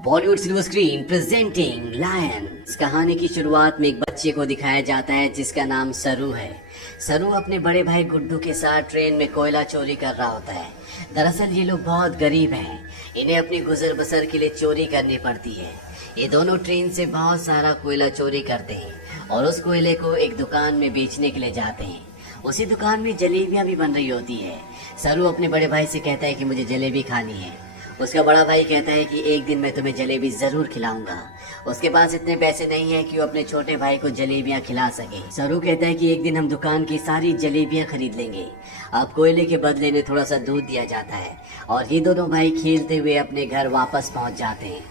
Bollywood silver screen presenting Lion. इस कहानी की शुरुआत में एक बच्चे को दिखाया जाता है जिसका नाम सरू है। सरू अपने बड़े भाई गुड्डू के साथ ट्रेन में कोयला चोरी कर रहा होता है। दरअसल ये लोग बहुत गरीब हैं, इन्हें अपनी गुजर बसर के लिए चोरी करनी पड़ती है। ये दोनों ट्रेन से बहुत सारा कोयला चोरी करते हैं और उस कोयले को एक दुकान में बेचने के लिए जाते हैं। उसी दुकान में जलेबियां भी बन रही होती है। सरू अपने बड़े भाई से कहता है कि मुझे जलेबी खानी है। उसका बड़ा भाई कहता है कि एक दिन मैं तुम्हें जलेबी जरूर खिलाऊंगा। उसके पास इतने पैसे नहीं है कि वो अपने छोटे भाई को जलेबियां खिला सके। सरू कहता है कि एक दिन हम दुकान की सारी जलेबियां खरीद लेंगे। अब कोयले के बदले में थोड़ा सा दूध दिया जाता है और ये दोनों भाई खेलते हुए अपने घर वापस पहुंच जाते हैं,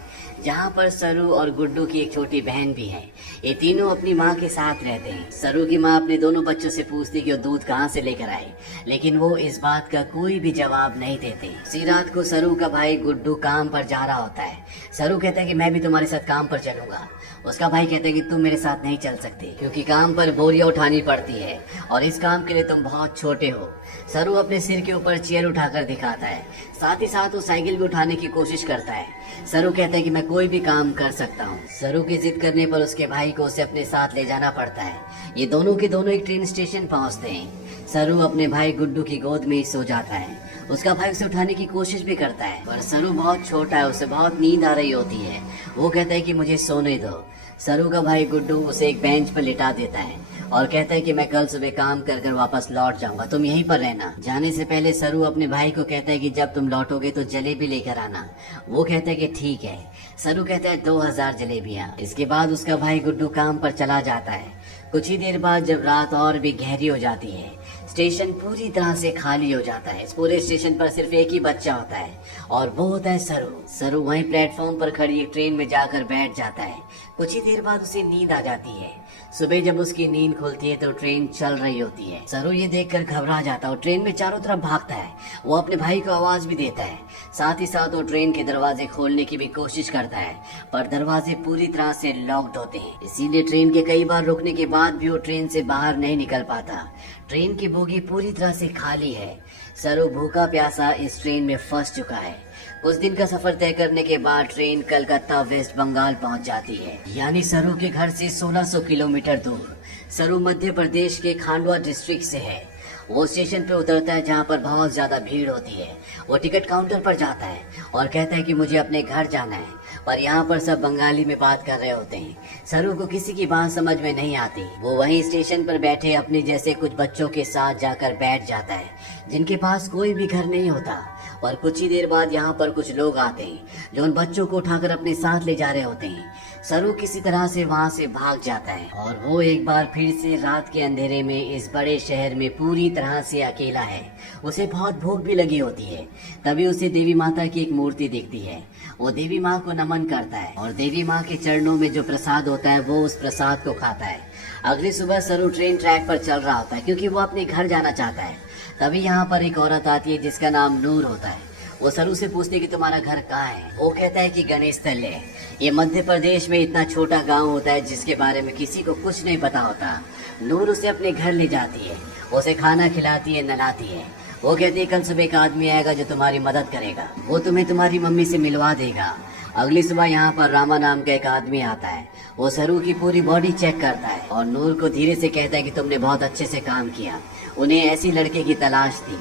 जहाँ पर सरू और गुड्डू की एक छोटी बहन भी है। ये तीनों अपनी माँ के साथ रहते हैं। सरू की माँ अपने दोनों बच्चों से पूछती कि वो दूध कहाँ से लेकर आए, लेकिन वो इस बात का कोई भी जवाब नहीं देते। उसी रात को सरू का भाई गुड्डू काम पर जा रहा होता है। सरू कहता है कि मैं भी तुम्हारे साथ काम पर चलूंगा। उसका भाई कहता है कि तुम मेरे साथ नहीं चल सकते क्योंकि काम पर बोरियां उठानी पड़ती है और इस काम के लिए तुम बहुत छोटे हो। सरू अपने सिर के ऊपर चेयर उठाकर दिखाता है, साथ ही साथ वो साइकिल भी उठाने की कोशिश करता है। सरू कहता है कि मैं कोई भी काम कर सकता हूँ। सरू की जिद करने पर उसके भाई को उसे अपने साथ ले जाना पड़ता है। ये दोनों के दोनों एक ट्रेन स्टेशन पहुँचते हैं। सरू अपने भाई गुड्डू की गोद में ही सो जाता है। उसका भाई उसे उठाने की कोशिश भी करता है पर सरू बहुत छोटा है, उसे बहुत नींद आ रही होती है। वो कहता है कि मुझे सोने दो। सरू का भाई गुड्डू उसे एक बेंच पर लिटा देता है और कहता है कि मैं कल सुबह काम कर कर वापस लौट जाऊंगा, तुम यहीं पर रहना। जाने से पहले सरू अपने भाई को कहता है कि जब तुम लौटोगे तो जलेबी लेकर आना। वो कहता है कि ठीक है। सरू कहता है 2000 जलेबियाँ। इसके बाद उसका भाई गुड्डू काम पर चला जाता है। कुछ ही देर बाद जब रात और भी गहरी हो जाती है, स्टेशन पूरी तरह से खाली हो जाता है। इस पूरे स्टेशन पर सिर्फ एक ही बच्चा होता है और वो होता है सरू। सरू वहीं प्लेटफॉर्म पर खड़ी एक ट्रेन में जाकर बैठ जाता है। कुछ ही देर बाद उसे नींद आ जाती है। सुबह जब उसकी नींद खुलती है तो ट्रेन चल रही होती है। सरू ये देखकर घबरा जाता है और ट्रेन में चारों तरफ भागता है। वो अपने भाई को आवाज भी देता है। साथ ही साथ वो ट्रेन के दरवाजे खोलने की भी कोशिश करता है पर दरवाजे पूरी तरह से लॉक्ड होते हैं। इसीलिए ट्रेन के कई बार रुकने के बाद भी वो ट्रेन से बाहर नहीं निकल पाता। ट्रेन की बोगी पूरी तरह से खाली है। सरू भूखा प्यासा इस ट्रेन में फंस चुका है। कुछ दिन का सफर तय करने के बाद ट्रेन कलकत्ता वेस्ट बंगाल पहुंच जाती है, यानी सरू के घर से 1600 किलोमीटर दूर। सरू मध्य प्रदेश के खांडवा डिस्ट्रिक्ट से है। वो स्टेशन पे उतरता है जहाँ पर बहुत ज्यादा भीड़ होती है। वो टिकट काउंटर पर जाता है और कहता है कि मुझे अपने घर जाना है, पर यहाँ पर सब बंगाली में बात कर रहे होते हैं। सरू को किसी की बात समझ में नहीं आती। वो वहीं स्टेशन पर बैठे अपने जैसे कुछ बच्चों के साथ जाकर बैठ जाता है जिनके पास कोई भी घर नहीं होता। और कुछ ही देर बाद यहाँ पर कुछ लोग आते हैं जो उन बच्चों को उठाकर अपने साथ ले जा रहे होते हैं। सरू किसी तरह से वहाँ से भाग जाता है और वो एक बार फिर से रात के अंधेरे में इस बड़े शहर में पूरी तरह से अकेला है। उसे बहुत भूख भी लगी होती है। तभी उसे देवी माता की एक मूर्ति दिखती है। वो देवी माँ को नमन करता है और देवी माँ के चरणों में जो प्रसाद होता है वो उस प्रसाद को खाता है। अगली सुबह सरू ट्रेन ट्रैक पर चल रहा होता है क्योंकि वो अपने घर जाना चाहता है। तभी यहाँ पर एक औरत आती है जिसका नाम नूर होता है। वो सरू से पूछती है कि तुम्हारा घर कहाँ है। वो कहता है कि गणेश तल्ले है। ये मध्य प्रदेश में इतना छोटा गांव होता है जिसके बारे में किसी को कुछ नहीं पता होता। नूर उसे अपने घर ले जाती है, उसे खाना खिलाती है, नहलाती है। वो कहती है कल सुबह एक आदमी आएगा जो तुम्हारी मदद करेगा, वो तुम्हें तुम्हारी मम्मी से मिलवा देगा। अगली सुबह यहाँ पर रामा नाम का एक आदमी आता है। वो सरू की पूरी बॉडी चेक करता है और नूर को धीरे से कहता है कि तुमने बहुत अच्छे से काम किया। उन्हें ऐसी लड़के की तलाश थी।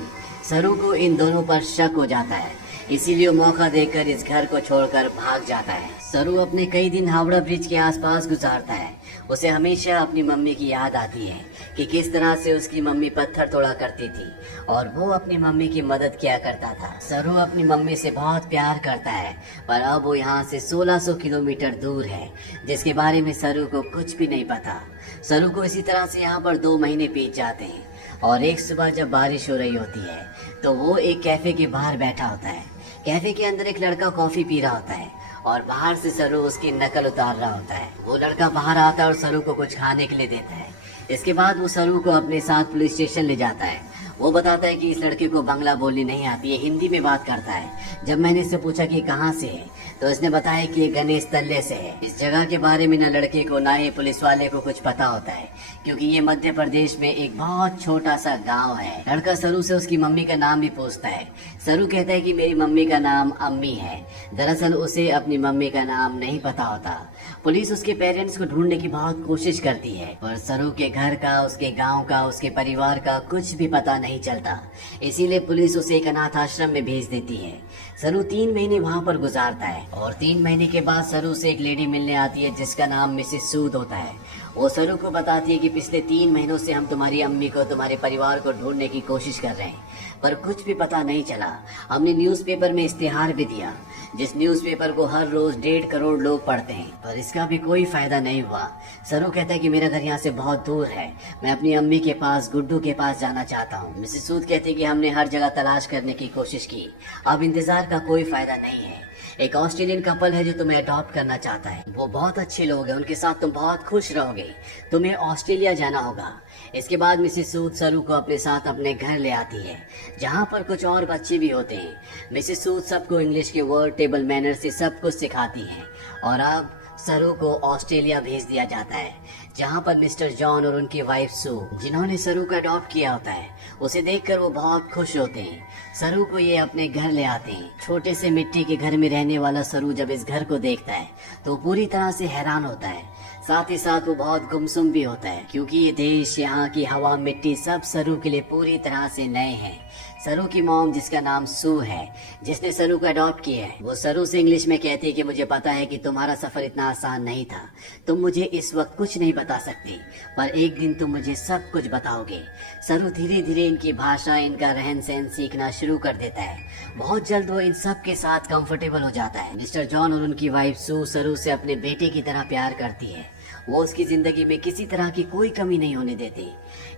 सरू को इन दोनों पर शक हो जाता है, इसीलिए वो मौका देकर इस घर को छोड़कर भाग जाता है। सरू अपने कई दिन हावड़ा ब्रिज के आसपास गुजारता है। उसे हमेशा अपनी मम्मी की याद आती है कि किस तरह से उसकी मम्मी पत्थर तोड़ा करती थी और वो अपनी मम्मी की मदद किया करता था। सरू अपनी मम्मी से बहुत प्यार करता है पर अब वो यहाँ से 1600 किलोमीटर दूर है जिसके बारे में सरू को कुछ भी नहीं पता। सरू को इसी तरह से यहाँ पर 2 महीने बीत जाते हैं और एक सुबह जब बारिश हो रही होती है तो वो एक कैफे के बाहर बैठा होता है। कैफे के अंदर एक लड़का कॉफी पी रहा होता है और बाहर से सरू उसकी नकल उतार रहा होता है। वो लड़का बाहर आता है और सरू को कुछ खाने के लिए देता है। इसके बाद वो सरू को अपने साथ पुलिस स्टेशन ले जाता है। वो बताता है कि इस लड़के को बांग्ला बोलनी नहीं आती है, हिंदी में बात करता है। जब मैंने इससे पूछा कि कहाँ से है तो इसने बताया कि ये गणेश तल्ले से है। इस जगह के बारे में न लड़के को ना ही पुलिस वाले को कुछ पता होता है, क्योंकि ये मध्य प्रदेश में एक बहुत छोटा सा गांव है। लड़का सरू से उसकी मम्मी का नाम भी पूछता है। सरू कहता है कि मेरी मम्मी का नाम अम्मी है। दरअसल उसे अपनी मम्मी का नाम नहीं पता होता। पुलिस उसके पेरेंट्स को ढूंढने की बहुत कोशिश करती है, पर सरू के घर का, उसके गांव का, उसके परिवार का कुछ भी पता नहीं चलता। इसीलिए पुलिस उसे एक अनाथ आश्रम में भेज देती है। सरू 3 महीने वहाँ पर गुजारता है और 3 महीने के बाद सरू से एक लेडी मिलने आती है जिसका नाम मिसेस सूद होता है। वो सरू को बताती है कि पिछले 3 महीनों से हम तुम्हारी अम्मी को, तुम्हारे परिवार को ढूंढने की कोशिश कर रहे हैं, पर कुछ भी पता नहीं चला। हमने न्यूज़पेपर में इश्तिहार भी दिया, जिस न्यूज़पेपर को हर रोज 1.5 करोड़ लोग पढ़ते हैं, पर इसका भी कोई फायदा नहीं हुआ। सरू कहता है कि मेरा घर यहाँ से बहुत दूर है, मैं अपनी अम्मी के पास, गुड्डू के पास जाना चाहता हूँ। मिसेस सूद कहती है कि हमने हर जगह तलाश करने की कोशिश की, अब इंतजार का कोई फायदा नहीं है। एक ऑस्ट्रेलियन कपल है जो तुम्हें अडॉप्ट करना चाहता है। वो बहुत अच्छे लोग हैं, उनके साथ तुम बहुत खुश रहोगे। तुम्हें ऑस्ट्रेलिया जाना होगा। इसके बाद मिसेस सूद सरू को अपने साथ अपने घर ले आती है, जहाँ पर कुछ और बच्चे भी होते हैं। मिसेस सूद सबको इंग्लिश के वर्ड, टेबल मैनर से सब कुछ सिखाती है और अब सरू को ऑस्ट्रेलिया भेज दिया जाता है, जहाँ पर मिस्टर जॉन और उनकी वाइफ सू, जिन्होंने सरू को अडॉप्ट किया होता है, उसे देखकर वो बहुत खुश होते हैं। सरू को ये अपने घर ले आते हैं। छोटे से मिट्टी के घर में रहने वाला सरू जब इस घर को देखता है तो पूरी तरह से हैरान होता है। साथ ही साथ वो बहुत गुमसुम भी होता है, क्योंकि ये देश, यहाँ की हवा, मिट्टी सब सरू के लिए पूरी तरह से नए हैं। सरू की मॉम, जिसका नाम सू है, जिसने सरू को अडॉप्ट किया है, वो सरू से इंग्लिश में कहती है कि मुझे पता है कि तुम्हारा सफर इतना आसान नहीं था, तुम मुझे इस वक्त कुछ नहीं बता सकती, पर एक दिन तुम मुझे सब कुछ बताओगे। सरू धीरे धीरे इनकी भाषा, इनका रहन सहन सीखना शुरू कर देता है। बहुत जल्द वो इन सब के साथ कंफर्टेबल हो जाता है। मिस्टर जॉन और उनकी वाइफ सू सरू से अपने बेटे की तरह प्यार करती है। वो उसकी जिंदगी में किसी तरह की कोई कमी नहीं होने देते।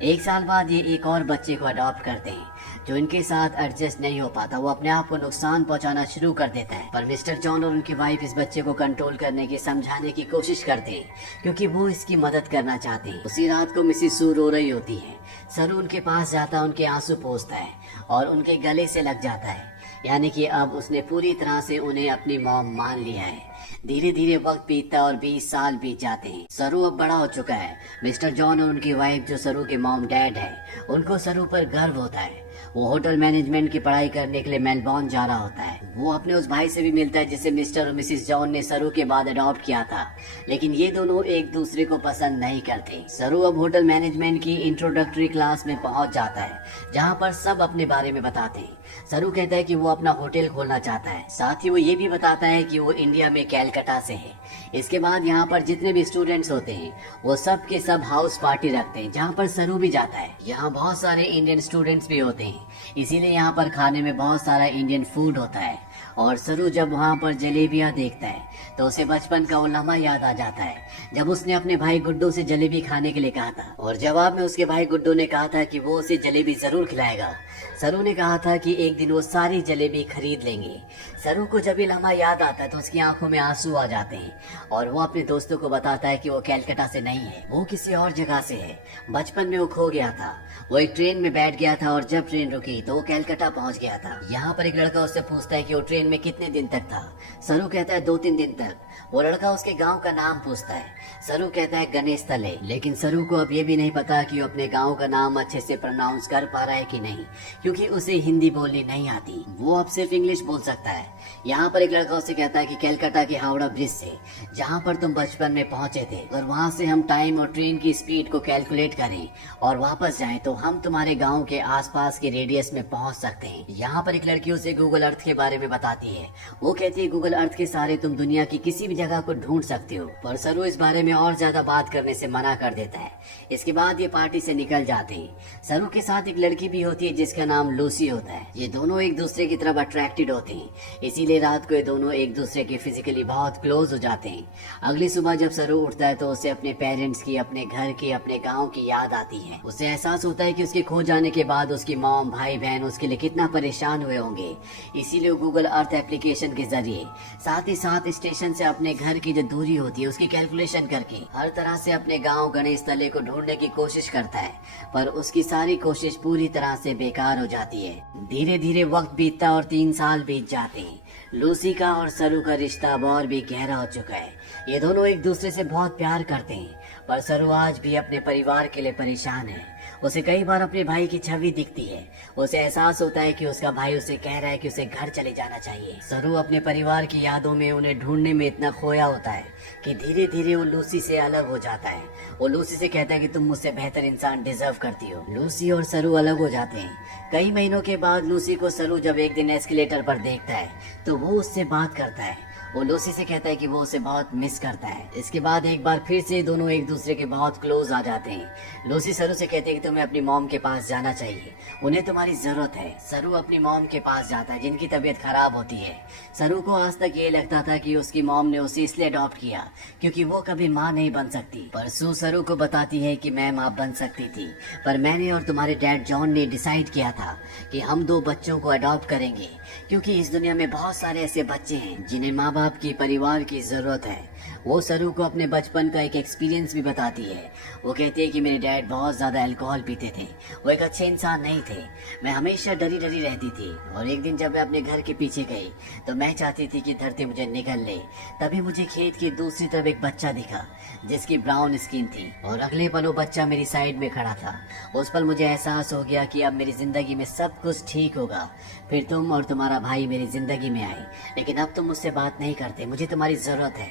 1 साल बाद ये एक और बच्चे को अडॉप्ट करते हैं, जो इनके साथ एडजस्ट नहीं हो पाता। वो अपने आप को नुकसान पहुंचाना शुरू कर देता है, पर मिस्टर जॉन और उनकी वाइफ इस बच्चे को कंट्रोल करने की, समझाने की कोशिश करते हैं, क्योंकि वो इसकी मदद करना चाहते हैं। उसी रात को मिसेस सू रो रही होती है। सरू उनके पास जाता है, उनके आंसू पोंछता है और उनके गले से लग जाता है, यानी कि अब उसने पूरी तरह से उन्हें अपनी मॉम मान लिया है। धीरे धीरे वक्त बीतता और 20 साल बीत जाते हैं। सरू अब बड़ा हो चुका है। मिस्टर जॉन और उनकी वाइफ, जो सरू के मॉम डैड है, उनको सरू पर गर्व होता है। वो होटल मैनेजमेंट की पढ़ाई करने के लिए मेलबॉर्न जा रहा होता है। वो अपने उस भाई से भी मिलता है जिसे मिस्टर और मिसेस जॉन ने सरू के बाद अडॉप्ट किया था, लेकिन ये दोनों एक दूसरे को पसंद नहीं करते। सरू अब होटल मैनेजमेंट की इंट्रोडक्टरी क्लास में पहुंच जाता है, जहां पर सब अपने बारे में बताते हैं। सरू कहता है कि वो अपना होटल खोलना चाहता है। साथ ही वो ये भी बताता है कि वो इंडिया में कैलकाटा से है। इसके बाद यहाँ पर जितने भी स्टूडेंट्स होते हैं वो सब के सब हाउस पार्टी रखते हैं, जहाँ पर सरू भी जाता है। यहाँ बहुत सारे इंडियन स्टूडेंट्स भी होते हैं, इसीलिए यहाँ पर खाने में बहुत सारा इंडियन फूड होता है। और सरू जब वहाँ पर जलेबियाँ देखता है तो उसे बचपन का वो लम्हा याद आ जाता है, जब उसने अपने भाई गुड्डू से जलेबी खाने के लिए कहा था और जवाब में उसके भाई गुड्डू ने कहा था कि वो उसे जलेबी जरूर खिलाएगा। सरू ने कहा था कि एक दिन वो सारी जलेबी खरीद लेंगे। सरू को जब ये लम्हा याद आता है तो उसकी आंखों में आंसू आ जाते हैं और वो अपने दोस्तों को बताता है कि वो कैलकाटा से नहीं है, वो किसी और जगह से है। बचपन में वो खो गया था, वो एक ट्रेन में बैठ गया था और जब ट्रेन रुकी तो वो कैलकाटा पहुंच गया था। यहाँ पर एक लड़का उससे पूछता है कि वो ट्रेन में कितने दिन तक था। सरू कहता है 2-3 दिन तक। वो लड़का उसके गांव का नाम पूछता है। सरू कहता है गणेश तले, लेकिन सरू को अब ये भी नहीं पता कि वो अपने गांव का नाम अच्छे से प्रोनाउंस कर पा रहा है कि नहीं, क्योंकि उसे हिंदी बोलनी नहीं आती। वो अब सिर्फ इंग्लिश बोल सकता है। यहाँ पर एक लड़का उसे कहता है कि कैलकाटा के हावड़ा ब्रिज से, जहाँ पर तुम बचपन में पहुंचे थे, अगर वहाँ से हम टाइम और ट्रेन की स्पीड को कैलकुलेट करें और वापस जाएं तो हम तुम्हारे गांव के आसपास के रेडियस में पहुंच सकते हैं। यहाँ पर एक लड़की उसे गूगल अर्थ के बारे में बताती है। वो कहती है गूगल अर्थ के सहारे तुम दुनिया की किसी भी जगह को ढूंढ सकते हो, पर सरू इस बारे में और ज्यादा बात करने से मना कर देता है। इसके बाद ये पार्टी से निकल जाते हैं। सरू के साथ एक लड़की भी होती है जिसका नाम लूसी होता है। ये दोनों एक दूसरे की तरफ अट्रैक्टेड होते हैं, इसीलिए रात को ये दोनों एक दूसरे के फिजिकली बहुत क्लोज हो जाते हैं। अगली सुबह जब सरू उठता है तो उसे अपने पेरेंट्स की, अपने घर की, अपने गाँव की याद आती है। उसे एहसास होता है कि उसके खो जाने के बाद उसकी मॉम, भाई बहन उसके लिए कितना परेशान हुए होंगे। इसीलिए गूगल अर्थ एप्लीकेशन के जरिए, साथ ही साथ स्टेशन से अपने घर की जो दूरी होती है उसकी कैलकुलेशन करके हर तरह से अपने गांव गणेश तले को ढूंढने की कोशिश करता है, पर उसकी सारी कोशिश पूरी तरह से बेकार हो जाती है। धीरे धीरे वक्त बीतता और 3 साल बीत जाते हैं। लूसी का और सरू का रिश्ता अब और भी गहरा हो चुका है। ये दोनों एक दूसरे से बहुत प्यार करते हैं, पर सरू आज भी अपने परिवार के लिए परेशान है। उसे कई बार अपने भाई की छवि दिखती है। उसे एहसास होता है कि उसका भाई उसे कह रहा है कि उसे घर चले जाना चाहिए। सरू अपने परिवार की यादों में उन्हें ढूंढने में इतना खोया होता है कि धीरे धीरे वो लूसी से अलग हो जाता है। वो लूसी से कहता है कि तुम मुझसे बेहतर इंसान डिजर्व करती हो। लूसी और सरू अलग हो जाते हैं। कई महीनों के बाद लूसी को सरू जब एक दिन एस्केलेटर पर देखता है तो वो उससे बात करता है। वो लूसी से कहता है कि वो उसे बहुत मिस करता है। इसके बाद एक बार फिर से दोनों एक दूसरे के बहुत क्लोज आ जाते हैं। लूसी सरू से कहते हैं कि तुम्हें अपनी मॉम के पास जाना चाहिए, उन्हें तुम्हारी जरूरत है। सरू अपनी मॉम के पास जाता है जिनकी तबीयत खराब होती है। सरू को आज तक ये लगता था कि उसकी मॉम ने उसे इसलिए अडॉप्ट किया क्योंकि वो कभी माँ नहीं बन सकती, पर सू सरू को बताती है कि मैं माँ बन सकती थी, पर मैंने और तुम्हारे डैड जॉन ने डिसाइड किया था कि हम 2 बच्चों को अडॉप्ट करेंगे, क्योंकि इस दुनिया में बहुत सारे ऐसे बच्चे हैं जिन्हें माँ बाप की परिवार की जरूरत है। वो सरू को अपने बचपन का एक एक्सपीरियंस भी बताती है। वो कहती है कि मेरे डैड बहुत ज्यादा अल्कोहल पीते थे, वो एक अच्छे इंसान नहीं थे। मैं हमेशा डरी डरी रहती थी और एक दिन जब मैं अपने घर के पीछे गई तो मैं चाहती थी कि धरती मुझे निगल ले। तभी मुझे खेत की दूसरी तरफ एक बच्चा दिखा जिसकी ब्राउन स्किन थी और अगले पल वो बच्चा मेरी साइड में खड़ा था। उस पल मुझे एहसास हो गया कि अब मेरी जिंदगी में सब कुछ ठीक होगा। फिर तुम और तुम्हारा भाई मेरी जिंदगी में आए, लेकिन अब तुम मुझसे बात नहीं करते, मुझे तुम्हारी जरूरत है।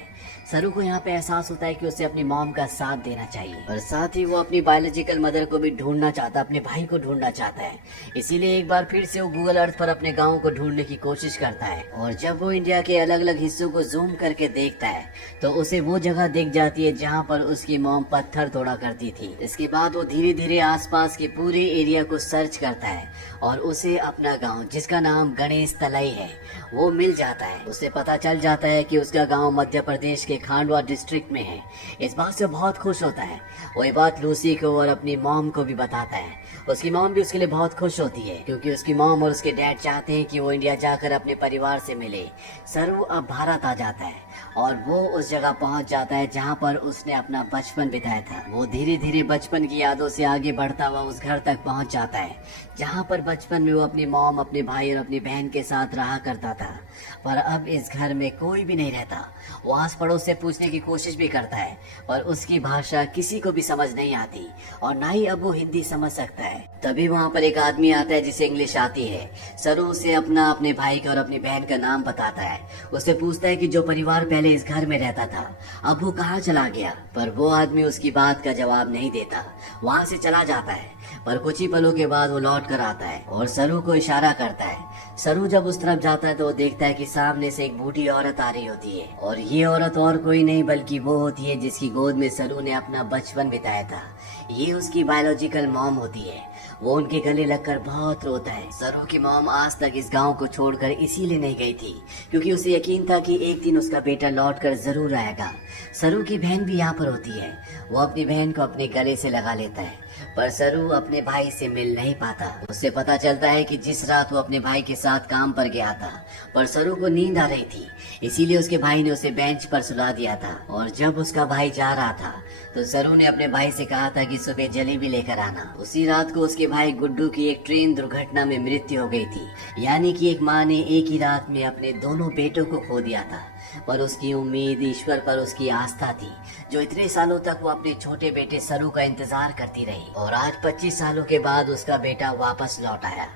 सरू को यहाँ पे एहसास होता है कि उसे अपनी मॉम का साथ देना चाहिए और साथ ही वो अपनी बायोलॉजिकल मदर को भी ढूंढना चाहता है, अपने भाई को ढूंढना चाहता है। इसीलिए एक बार फिर से वो गूगल अर्थ पर अपने गांव को ढूंढने की कोशिश करता है और जब वो इंडिया के अलग अलग हिस्सों को जूम करके देखता है तो उसे वो जगह दिख जाती है जहाँ पर उसकी मॉम पत्थर तोड़ा करती थी। इसके बाद वो धीरे धीरे आसपास के पूरे एरिया को सर्च करता है और उसे अपना गाँव, जिसका नाम गणेश तलाई है, वो मिल जाता है। उसे पता चल जाता है कि उसका गांव मध्य प्रदेश के खांडवा डिस्ट्रिक्ट में है। इस बात से बहुत खुश होता है। वो ये बात लूसी को और अपनी मॉम को भी बताता है। उसकी मॉम भी उसके लिए बहुत खुश होती है क्योंकि उसकी मॉम और उसके डैड चाहते हैं कि वो इंडिया जाकर अपने परिवार से मिले। सरू अब भारत आ जाता है और वो उस जगह पहुंच जाता है जहां पर उसने अपना बचपन बिताया था। वो धीरे धीरे बचपन की यादों से आगे बढ़ता हुआ उस घर तक पहुंच जाता है जहां पर बचपन में वो अपनी मॉम, अपने भाई और अपनी बहन के साथ रहा करता था। पर अब इस घर में कोई भी नहीं रहता। वो आस पड़ोस से पूछने की कोशिश भी करता है पर उसकी भाषा किसी को भी समझ नहीं आती और ना ही अब वो हिंदी समझ सकता है। तभी वहाँ पर एक आदमी आता है जिसे इंग्लिश आती है। सरू उसे अपने भाई का और अपनी बहन का नाम बताता है। उससे पूछता है कि जो परिवार पहले इस घर में रहता था अब वो कहाँ चला गया, पर वो आदमी उसकी बात का जवाब नहीं देता, वहाँ से चला जाता है। पर कुछ ही पलों के बाद वो लौट कर आता है और सरू को इशारा करता है। सरू जब उस तरफ जाता है तो वो देखता है कि सामने से एक बूढ़ी औरत आ रही होती है और ये औरत और कोई नहीं बल्कि वो होती है जिसकी गोद में सरू ने अपना बचपन बिताया था। ये उसकी बायोलॉजिकल मॉम होती है। वो उनके गले लगकर बहुत रोता है। सरू की मॉम आज तक इस गांव को छोड़कर इसीलिए नहीं गई थी क्योंकि उसे यकीन था कि एक दिन उसका बेटा लौटकर जरूर आएगा। सरू की बहन भी यहाँ पर होती है। वो अपनी बहन को अपने गले से लगा लेता है पर सरू अपने भाई से मिल नहीं पाता। उससे पता चलता है कि जिस रात वो अपने भाई के साथ काम पर गया था पर सरू को नींद आ रही थी, इसीलिए उसके भाई ने उसे बेंच पर सुला दिया था। और जब उसका भाई जा रहा था तो सरू ने अपने भाई से कहा था कि सुबह जलेबी लेकर आना। उसी रात को उसके भाई गुड्डू की एक ट्रेन दुर्घटना में मृत्यु हो गई थी। यानी कि एक माँ ने एक ही रात में अपने दोनों बेटों को खो दिया था। पर उसकी उम्मीद, ईश्वर पर उसकी आस्था थी जो इतने सालों तक वो अपने छोटे बेटे सरू का इंतजार करती रही। और आज 25 सालों के बाद उसका बेटा वापस लौट आया।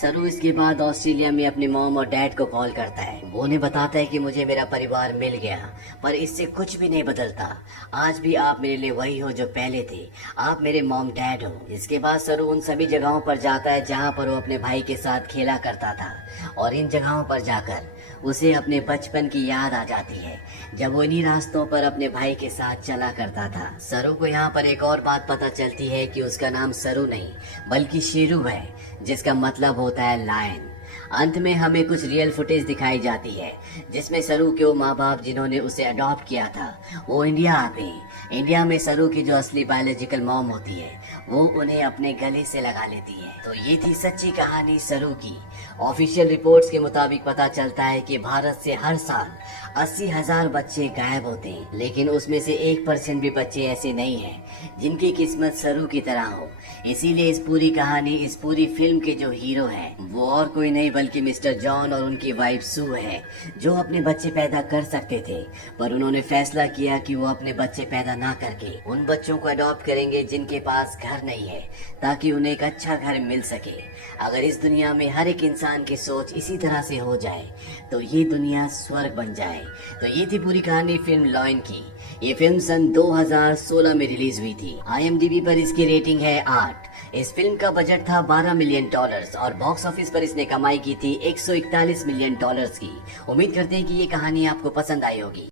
सरू इसके बाद ऑस्ट्रेलिया में अपने मॉम और डैड को कॉल करता है। वो उन्हें बताता है कि मुझे मेरा परिवार मिल गया, पर इससे कुछ भी नहीं बदलता। आज भी आप मेरे लिए वही हो जो पहले थे। आप मेरे मॉम डैड हो। इसके बाद सरू उन सभी जगहों पर जाता है जहाँ पर वो अपने भाई के साथ खेला करता था और इन जगहों पर जाकर उसे अपने बचपन की याद आ जाती है जब वो इन्हीं रास्तों पर अपने भाई के साथ चला करता था। सरू को यहाँ पर एक और बात पता चलती है कि उसका नाम सरू नहीं बल्कि शेरू है, जिसका मतलब होता है लायन। अंत में हमें कुछ रियल फुटेज दिखाई जाती है जिसमें सरू के वो माँ बाप जिन्होंने उसे अडॉप्ट किया था वो इंडिया आते हैं। इंडिया में सरू की जो असली बायोलॉजिकल मॉम होती है वो उन्हें अपने गले से लगा लेती है। तो ये थी सच्ची कहानी सरू की। ऑफिशियल रिपोर्ट्स के मुताबिक पता चलता है कि भारत से हर साल 80,000 बच्चे गायब होते हैं, लेकिन उसमें से 1% भी बच्चे ऐसे नहीं हैं जिनकी किस्मत सरू की तरह हो। इसीलिए इस पूरी कहानी, इस पूरी फिल्म के जो हीरो हैं वो और कोई नहीं बल्कि मिस्टर जॉन और उनकी वाइफ सू है, जो अपने बच्चे पैदा कर सकते थे, पर उन्होंने फैसला किया कि वो अपने बच्चे पैदा ना करके उन बच्चों को अडॉप्ट करेंगे जिनके पास घर नहीं है, ताकि उन्हें एक अच्छा घर मिल सके। अगर इस दुनिया में हर एक इंसान की सोच इसी तरह से हो जाए तो ये दुनिया स्वर्ग बन जाए। तो ये थी पूरी कहानी फिल्म लॉयन की। ये फिल्म सन 2016 में रिलीज हुई थी। IMDb पर इसकी रेटिंग है 8। इस फिल्म का बजट था $12 मिलियन और बॉक्स ऑफिस पर इसने कमाई की थी $141 मिलियन की। उम्मीद करते हैं कि ये कहानी आपको पसंद आई होगी।